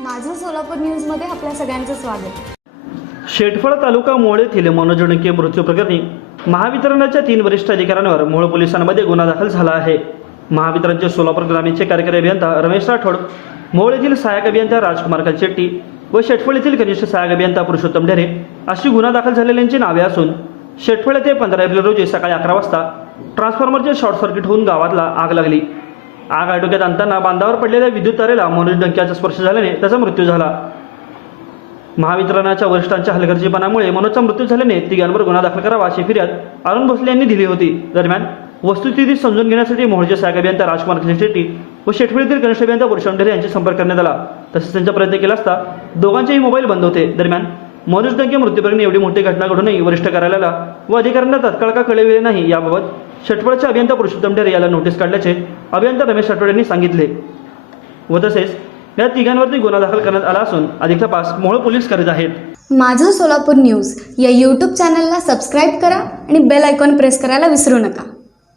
माझं सोलापूर न्यूजमध्ये आपल्या सगळ्यांचं स्वागत. शेटफळ तालुका मोळ येथील मनोज मृत्यू प्रकरणी महावितरणाच्या तीन वरिष्ठ अधिकाऱ्यांवर मोहोळ पोलिसांमध्ये गुन्हा दाखल झाला आहे. महावितरणचे सोलापूर ग्रामीणचे कार्यकारी अभियंता रमेश राठोड मोहोळ येथील सहाय्यक अभियंता राजकुमार कलशेट्टी व शेटफळ येथील कनिष्ठ सहाय्यक अभियंता पुरुषोत्तम ढेरे अशी गुन्हा दाखल झालेल्यांची नावे असून शेटफळ येथे पंधरा एप्रिल रोजी सकाळी अकरा वाजता ट्रान्सफॉर्मरचे शॉर्ट सर्किट होऊन गावातला आग लागली. आग आटोक्यात आणताना बांधावर पडलेल्या विद्युत तारेला मनोज डंक्याचा स्पर्श झाल्याने त्याचा मृत्यू झाला. महावितरणाच्या वरिष्ठांच्या हलगर्जीपणामुळे मनोजचा मृत्यू झाल्याने तिघांवर गुन्हा दाखल करावा अशी फिर्याद अरुण भोसले यांनी दिली होती. दरम्यान वस्तुस्थिती समजून घेण्यासाठी मोहोळचे साहेब अभियंता राजकुमार शेट्टी व शेठवळीतील गणेश अभियंता पुरुषोत्तम ढेरे यांची संपर्क करण्यात आला. तसेच त्यांचा प्रयत्न केला असता दोघांचेही मोबाईल बंद होते. दरम्यान मनोज डंके मृत्यूप्रकरणी एवढी मोठी घटना घडूनही वरिष्ठ कार्यालयाला व अधिकाऱ्यांना तत्काळ का कळविले नाही याबाबत शेटफळचे अभियंता पुरुषोत्तम ढेरे याला नोटीस काढल्याचे अभियंता रमेश राठोड यांनी सांगितले. व तसेच या तिघांवरती गुन्हा दाखल करण्यात आला असून अधिक तपास मोहोळ पोलीस करीत आहेत. माझं सोलापूर न्यूज या यूट्यूब चॅनलला सबस्क्राईब करा आणि बेल आयकॉन प्रेस करायला विसरू नका.